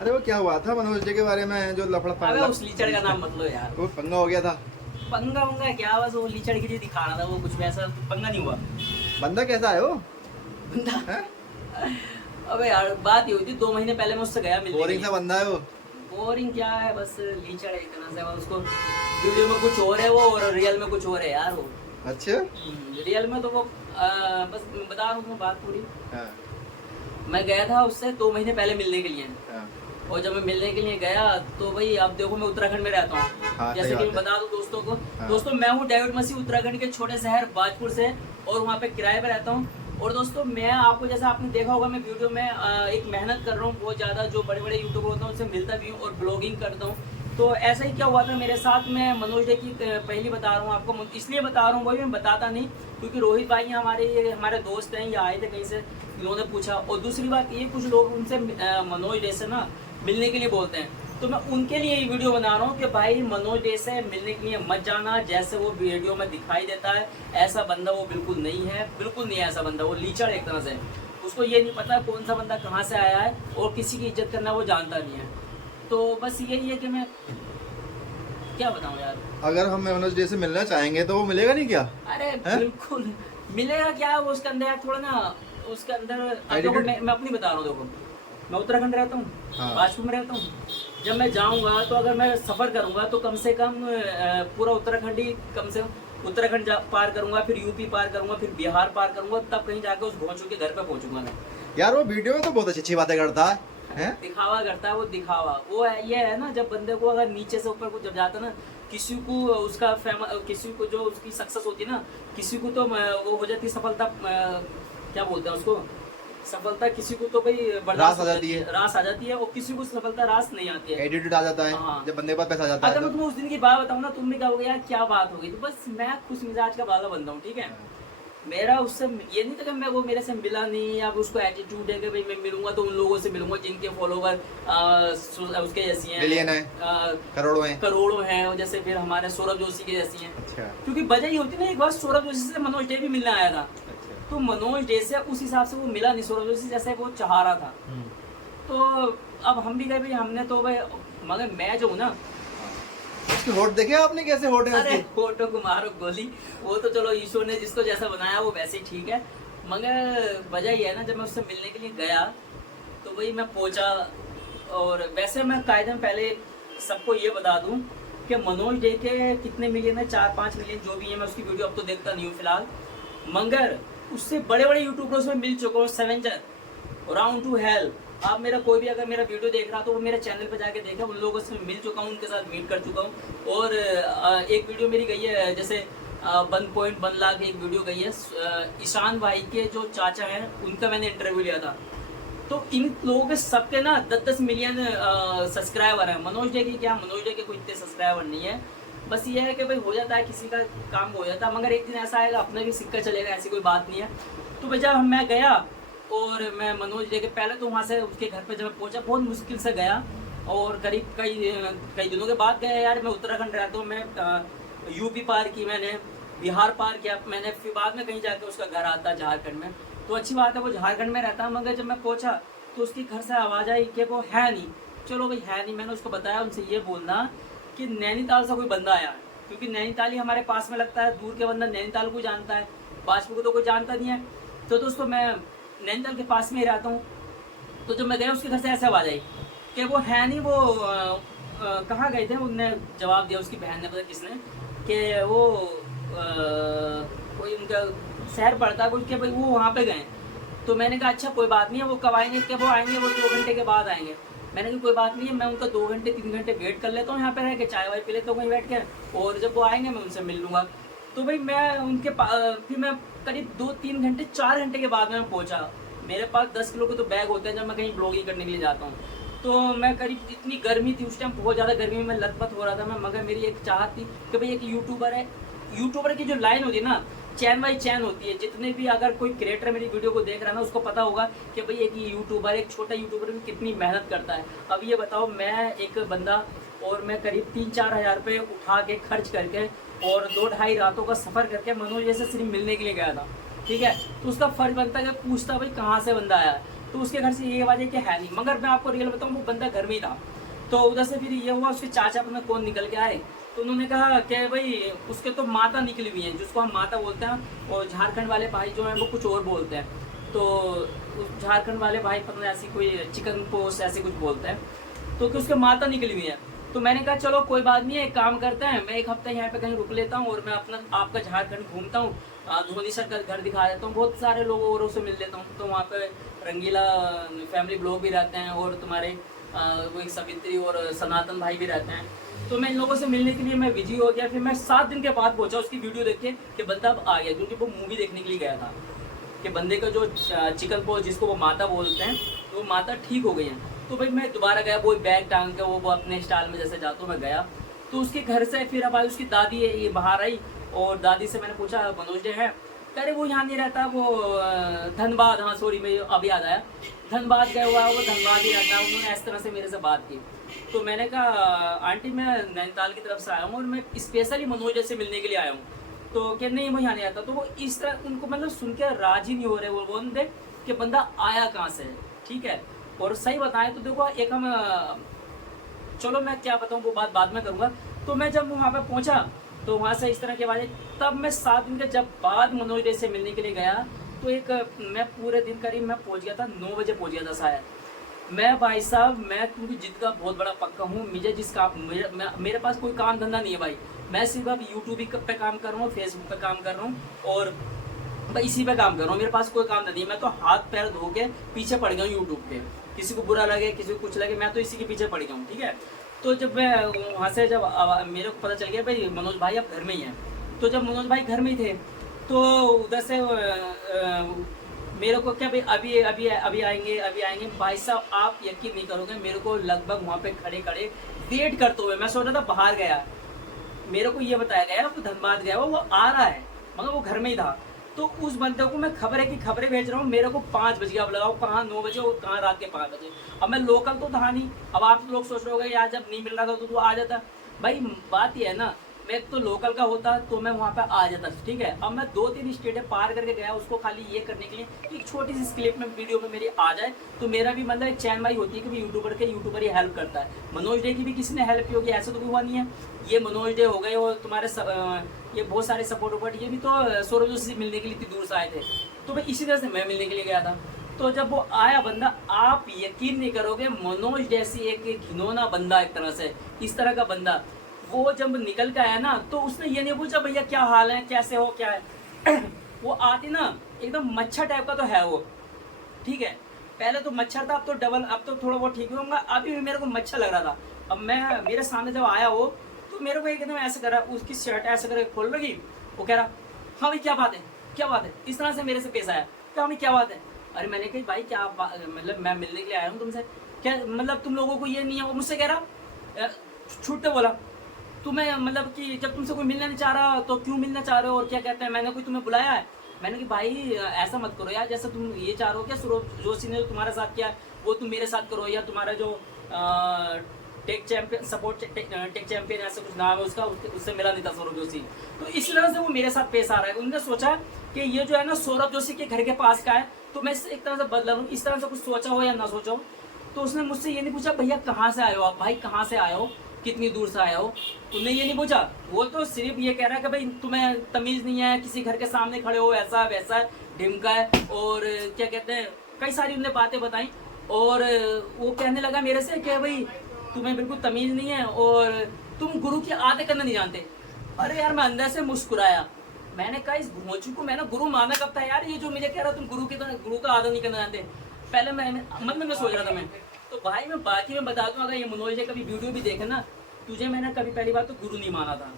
अरे वो क्या हुआ था मनोज जी के बारे में जो लफड़ा अबे उस लीचड़ का नाम मत लो यार। वो पंगा हो गया था। पंगा उंगा क्या, बस वो लीचड़ की चीज दिखा रहा था, वो कुछ वैसा पंगा नहीं हुआ। बंदा कैसा है वो? बंदा हैं? अबे यार बात ही हुई थी 2 महीने पहले, मैं उससे गया मिलने। बोरिंग सा बंदा है वो। बोरिंग क्या है, बस लीचड़ है एक तरह से। उसको वीडियो में कुछ और है वो, और रियल में कुछ और है यार वो। अच्छा। रियल में तो वो बस बता रहा हूँ तुम्हें बात पूरी। हाँ, मैं गया था उससे 2 महीने पहले मिलने के लिए, हाँ, और जब मैं मिलने के लिए गया तो भाई अब देखो मैं उत्तराखंड में रहता हूँ। हाँ, जैसे सही कि मैं बात है। बता दूं दोस्तों को, हाँ। दोस्तों मैं हूँ डेविड मसीह, उत्तराखंड के छोटे शहर बाजपुर से, और वहाँ पे किराए पे रहता हूँ। और दोस्तों मैं आपको, जैसा आपने देखा होगा, मैं वीडियो में एक मेहनत कर रहा हूँ बहुत ज़्यादा, जो बड़े बड़े यूट्यूबर होते हैं उनसे मिलता भी हूँ और ब्लॉगिंग करता हूँ। तो ऐसा ही क्या हुआ था मेरे साथ, मैं मनोज डे की पहली बता रहा हूँ आपको, इसलिए बता रहा हूँ, वही मैं बताता नहीं क्योंकि रोहित भाई हमारे, ये हमारे दोस्त हैं, ये आए थे कहीं से, इन्होंने पूछा। और दूसरी बात ये, कुछ लोग उनसे मनोज डे से ना मिलने के लिए बोलते हैं, तो मैं उनके लिए ये वीडियो बना रहा हूँ कि भाई मनोज डे से मिलने के लिए मत जाना, जैसे वो वीडियो में दिखाई देता है ऐसा बंदा वो बिल्कुल नहीं है, बिल्कुल नहीं है ऐसा बंदा। वो लीचड़ एक तरह से, उसको ये नहीं पता कौन सा बंदा कहाँ से आया है, और किसी की इज्जत करना वो जानता नहीं है। तो बस यही है कि मैं क्या बताऊँ यार। अगर हम मनोज डे से मिलना चाहेंगे तो वो मिलेगा नहीं क्या? अरे हैं? बिल्कुल मिलेगा क्या, वो उसके अंदर यार थोड़ा ना, उसके अंदर अब देखो Attitude? मैं अपनी बता रहा हूँ। देखो मैं उत्तराखंड रहता हूँ, हाँ। बाजपुर में रहता हूँ। जब मैं जाऊँगा तो अगर मैं सफ़र करूँगा तो कम से कम पूरा उत्तराखंड ही, कम से कम उत्तराखंड पार करूँगा, फिर यूपी पार करूँगा, फिर बिहार पार करूँगा, तब कहीं जाकर उस भोंचू के घर पे पहुँचूंगा मैं। यार वो वीडियो में तो बहुत अच्छी अच्छी बातें करता है, हैं? दिखावा करता है वो, दिखावा वो है, ये है ना, जब बंदे को अगर नीचे से ऊपर को जब जाता है ना, किसी को उसका किसी को जो उसकी सक्सेस होती है ना, किसी को तो वो हो जाती है सफलता, क्या बोलते हैं उसको, सफलता किसी को तो भाई रास आ जाती है। रास आ जाती है, और किसी को सफलता रास नहीं आती है। एटीट्यूड आ जाता है हाँ। जब बंदे के पास पैसा आ जाता है अगर मैं तो। तुम्हें उस दिन की बात बताऊँ ना, तुम भी कहोगे यार क्या बात हो गई, तो बस मैं खुश मिजाज का वाला बंदा हूँ, ठीक है। मेरा उससे ये नहीं था कि मैं, वो मेरे से मिला नहीं, या उसको एटीट्यूड है कि भाई मैं मिलूंगा तो उन लोगों से मिलूंगा जिनके फॉलोवर उसके जैसी हैं, मिलियन है, करोड़ों हैं। करोड़ों हैं, और जैसे फिर हमारे सौरभ जोशी के जैसी हैं। अच्छा। क्योंकि वजह ये होती है ना, एक बार सौरभ जोशी से मनोज डे भी मिलने आया था, अच्छा। तो मनोज डे से उस हिसाब से वो मिला नहीं सौरभ जोशी जैसे वो चाह रहा था। तो अब हम भी गए भाई, हमने तो भाई, मगर मैं जो हूँ ना, उसकी होठ देखे आपने कैसे होठ है अरे उसकी? फोटो को मारो गोली, वो तो चलो ईश्वर ने जिसको जैसा बनाया वो वैसे ही ठीक है। मगर वजह ये है ना, जब मैं उससे मिलने के लिए गया तो वही मैं पहुंचा, और वैसे मैं कायदे में पहले सबको ये बता दूं कि मनोज डे के कितने मिलियन है, 4-5 मिलियन जो भी है, मैं उसकी वीडियो अब तो देखता नहीं हूँ फिलहाल, मगर उससे बड़े बड़े यूट्यूबर्स में मिल चुका हूँ, सेवेंजर, राउंड टू हेल। आप मेरा कोई भी अगर मेरा वीडियो देख रहा तो वो मेरे चैनल पे जाके देखे, उन लोगों से मिल चुका हूँ, उनके साथ मीट कर चुका हूँ। और एक वीडियो मेरी गई है, जैसे 1.1 लाख एक वीडियो गई है, ईशान भाई के जो चाचा हैं उनका मैंने इंटरव्यू लिया था। तो इन लोगों के सबके ना 10-10 मिलियन सब्सक्राइबर हैं। मनोज डे की क्या, मनोज डे के कोई इतने सब्सक्राइबर नहीं है। बस ये है कि भाई हो जाता है, किसी का काम हो जाता है, मगर एक दिन ऐसा आएगा अपना भी सिक्का चलेगा, ऐसी कोई बात नहीं है। तो भाई जब मैं गया, और मैं मनोज डे के पहले तो वहाँ से उसके घर पे जब मैं पहुँचा, बहुत मुश्किल से गया, और करीब कई दिनों के बाद गया यार। मैं उत्तराखंड रहता हूँ, मैं यूपी पार की मैंने, बिहार पार किया मैंने, फिर बाद में कहीं जाके उसका घर आता झारखंड में। तो अच्छी बात है वो झारखंड में रहता है, मगर जब मैं पहुँचा तो उसके घर से आवाज़ आई कि वो है नहीं। चलो भाई है नहीं, मैंने उसको बताया, उनसे ये बोलना कि नैनीताल से कोई बंदा आया है, क्योंकि नैनीताल ही हमारे पास में लगता है, दूर के बंदा नैनीताल को जानता है, बाजपुर को तो कोई जानता नहीं है। तो दोस्तों मैं नैनीताल के पास में ही रहता हूँ। तो जब मैं गया उसके घर से ऐसे आवाज़ आई कि वो है नहीं, वो कहाँ गए थे। उनने जवाब दिया, उसकी बहन ने, पता किसने, कि वो कोई उनका शहर पड़ता है, कि भाई वो वहाँ पे गए। तो मैंने कहा अच्छा कोई बात नहीं है, वो कब आएंगे, क्या वो आएंगे, वो 2 घंटे के बाद आएंगे। मैंने कहा कोई बात नहीं है, मैं उनका 2 घंटे 3 घंटे वेट कर लेता हूँ यहाँ पे रह के, चाय वाय पी लेता हूँ वहीं बैठ के, और जब वो आएंगे मैं उनसे मिल लूँगा। तो भाई मैं उनके फिर मैं करीब 2-3 घंटे 4 घंटे के बाद में पहुँचा। मेरे पास 10 किलो के तो बैग होते हैं जब मैं कहीं ब्लॉगिंग करने के लिए जाता हूँ। तो मैं करीब, इतनी गर्मी थी उस टाइम, बहुत ज़्यादा गर्मी में मैं लथपथ हो रहा था मैं, मगर मेरी एक चाहत थी कि भाई एक यूट्यूबर है, यूट्यूबर की जो लाइन होती है ना, चैन बाई चैन होती है। जितने भी अगर कोई क्रिएटर मेरी वीडियो को देख रहा है ना, उसको पता होगा कि भाई एक यूट्यूबर, एक छोटा यूट्यूबर भी कितनी मेहनत करता है। अब ये बताओ, मैं एक बंदा, और मैं करीब 3-4 हज़ार रुपये उठा के खर्च करके, और 2-2.5 रातों का सफ़र करके मनोज जैसे सिर्फ मिलने के लिए गया था, ठीक है। तो उसका फ़र्ज बनता है कि पूछता भाई कहाँ से बंदा आया है। तो उसके घर से ये आवाज़ है कि है नहीं, मगर मैं आपको रियल बताऊँ वो बंदा घर में ही था। तो उधर से फिर ये हुआ, उसके चाचा अपना कौन निकल के आए, तो उन्होंने कहा कि भाई उसके तो माता निकली हुई हैं, जिसको हम माता बोलते हैं, और झारखंड वाले भाई जो हैं वो कुछ और बोलते हैं। तो उस झारखंड वाले भाई पता नहीं ऐसी कोई चिकन पोस्ट ऐसे कुछ बोलते हैं, तो कि उसके माता निकली हुई है। तो मैंने कहा चलो कोई बात नहीं है, एक काम करते हैं, मैं एक हफ्ते यहाँ पे कहीं रुक लेता हूँ और मैं अपना आपका झारखंड घूमता हूँ, धोनी सर का घर दिखा देता हूँ, बहुत सारे लोगों औरों से मिल लेता हूँ। तो वहाँ पे रंगीला फैमिली ब्लॉग भी रहते हैं, और तुम्हारे वो एक सवित्री और सनातन भाई भी रहते हैं। तो मैं इन लोगों से मिलने के लिए मैं बिजी हो गया। फिर मैं 7 दिन के बाद पहुंचा उसकी वीडियो देख के कि बंदा अब आ गया, क्योंकि वो मूवी देखने के लिए गया था कि बंदे का जो चिकन पोस्ट जिसको वो माता बोलते हैं, तो वो माता ठीक हो गई है। तो भाई मैं दोबारा गया, वो बैग टांग के वो अपने स्टाइल में जैसे जाता हूँ मैं गया। तो उसके घर से फिर अब आई उसकी दादी है, ये बाहर आई, और दादी से मैंने पूछा मनोज डे है, कह रहे वो यहाँ नहीं रहता, वो धनबाद, हाँ सॉरी मैं अभी याद आया, धनबाद गया हुआ है, वो धनबाद ही रहता है। उन्होंने इस तरह से मेरे से बात की। तो मैंने कहा आंटी मैं नैनीताल की तरफ से आया हूँ और मैं स्पेशली मनोज से मिलने के लिए आया हूँ। तो क्या नहीं वो यहाँ नहीं आता। तो वो इस तरह उनको मतलब सुन के राजी नहीं हो रहे, वो बोलते कि बंदा आया कहाँ से, ठीक है। और सही बताएं तो देखो एक हम चलो मैं क्या बताऊँ वो बात बाद में करूँगा। तो मैं जब वहाँ पे पहुँचा तो वहाँ से इस तरह की आवाज़, तब मैं 7 दिन के जब बाद मनोज डे से मिलने के लिए गया, तो एक मैं पूरे दिन करीब मैं पहुँच गया था 9 बजे पहुँच गया था शायद। मैं भाई साहब मैं क्योंकि जिद का बहुत बड़ा पक्का हूँ, मुझे जिस काम मेरे पास कोई काम धंधा नहीं है भाई, मैं सिर्फ अब यूट्यूब पे काम कर रहा हूँ, फेसबुक पे काम कर रहा हूँ, और मैं इसी पे काम कर रहा हूँ। मेरे पास कोई काम नहीं है, मैं तो हाथ पैर धो के पीछे पड़ गया हूँ यूट्यूब पे। किसी को बुरा लगे किसी को कुछ लगे, मैं तो इसी के पीछे पड़ गया हूँ, ठीक है। तो जब मैं वहाँ से जब मेरे को पता चल गया भाई मनोज भाई अब घर में ही हैं, तो जब मनोज भाई घर में ही थे तो उधर से मेरे को क्या भाई अभी आएंगे भाई साहब, आप यकीन नहीं करोगे, मेरे को लगभग वहाँ पे खड़े खड़े वेट करते हुए, मैं सोच रहा था बाहर गया, मेरे को ये बताया गया वो धनबाद गया वो आ रहा है, मगर वो घर में ही था। तो उस बंदे को मैं खबरें भेज रहा हूँ, मेरे को 5 बजे, अब लगाओ कहाँ 9 बजे और कहाँ रात के 5 बजे। अब मैं लोकल तो था नहीं, अब आप लोग सोच रहे होगे यार जब नहीं मिल रहा था तो तू आ जाता। भाई बात ये है ना, मैं तो लोकल का होता तो मैं वहाँ पे आ जाता, ठीक है। अब मैं 2-3 स्टेटें पार करके गया उसको खाली ये करने के लिए कि छोटी सी क्लिप में वीडियो में मेरी आ जाए, तो मेरा भी मतलब एक चैन बाई होती है कि यूट्यूबर ही हेल्प करता है। मनोज डे की भी किसी ने हेल्प की होगी, ऐसा तो हुआ नहीं है। ये मनोज डे हो गए और तुम्हारे ये बहुत सारे सपोर्ट वपोर्ट, ये भी तो सौरभ जोशी से मिलने के लिए इतनी दूर से आए थे, तो भाई इसी तरह से मैं मिलने के लिए गया था। तो जब वो आया बंदा, आप यकीन नहीं करोगे, मनोज जैसी एक घिनौना बंदा, एक तरह से इस तरह का बंदा, वो जब निकल के आया ना तो उसने ये नहीं पूछा भैया क्या हाल है, कैसे हो, क्या है वो आती ना एकदम मच्छर टाइप का तो है वो, ठीक है। पहले तो मच्छर था, अब तो डबल, अब तो थोड़ा बहुत ठीक होगा, अभी भी मेरे को मच्छर लग रहा था। अब मैं मेरे सामने जब आया वो, तो मेरे को एकदम ऐसे करा, उसकी शर्ट ऐसे करके खोल लगी, वो कह रहा हाँ भाई क्या बात है, क्या बात है, इस तरह से मेरे से पेश आया, क्या भाई क्या बात है। अरे मैंने कही भाई क्या मतलब मैं मिलने के लिए आया हूँ तुमसे, क्या मतलब तुम लोगों को ये नहीं है। वो मुझसे कह रहा छूटते बोला तुम्हें मतलब कि जब तुमसे कोई मिलना नहीं चाह रहा तो क्यों मिलना चाह रहे हो, और क्या कहते हैं मैंने कोई तुम्हें बुलाया है। मैंने कि भाई ऐसा मत करो यार, जैसा तुम ये चाह रहे हो क्या सौरभ जोशी ने जो तुम्हारे साथ किया वो तुम मेरे साथ करो, या तुम्हारा जो टेक चैंपियन ऐसा कुछ नाम है उसका, उससे मिला नहीं था सौरभ जोशी। तो इस तरह से वो मेरे साथ पेश आ रहा है। उन्होंने सोचा कि ये जो है ना सौरभ जोशी के घर के पास का है, तो मैं एक तरह से बदला लूँ, इस तरह से कुछ सोचा हो या ना सोचा हो। तो उसने मुझसे ये नहीं पूछा भैया कहाँ से आए हो आप, भाई कहाँ से आए हो, कितनी दूर से आया हो, तुमने ये नहीं पूछा। वो तो सिर्फ ये कह रहा है कि भाई तुम्हें तमीज़ नहीं है, किसी घर के सामने खड़े हो, ऐसा वैसा ढिमका है, और क्या कहते हैं कई सारी उन्हें बातें बताई। और वो कहने लगा मेरे से कि भाई तुम्हें बिल्कुल तमीज़ नहीं है और तुम गुरु की आदत करना नहीं जानते। अरे यार मैं अंदर से मुस्कुराया, मैंने कहा इस भोंचू को मैं ना गुरु माना कब था यार, ये जो मुझे कह रहा तुम गुरु का आदत नहीं करना जानते। पहले मैं मन में सोच रहा था मैं तो भाई मैं बाकी में बता दूं, अगर ये मनोज ने कभी वीडियो भी देखे ना, तुझे मैंने कभी पहली बात तो गुरु नहीं माना था,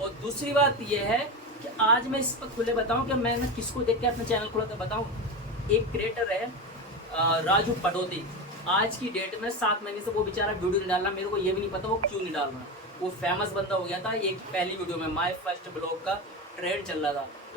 और दूसरी बात ये है कि आज मैं इस पर खुले बताऊं कि मैंने किसको देख के अपना चैनल खोला था बताऊं। एक क्रिएटर है राजू पटौदी, आज की डेट में 7 महीने से वो बेचारा वीडियो नहीं डाल रहा, मेरे को ये भी नहीं पता वो क्यों नहीं डाल रहा। वो फेमस बंदा हो गया था, एक पहली वीडियो में माय फर्स्ट ब्लॉग का ट्रेंड चल रहा था। तो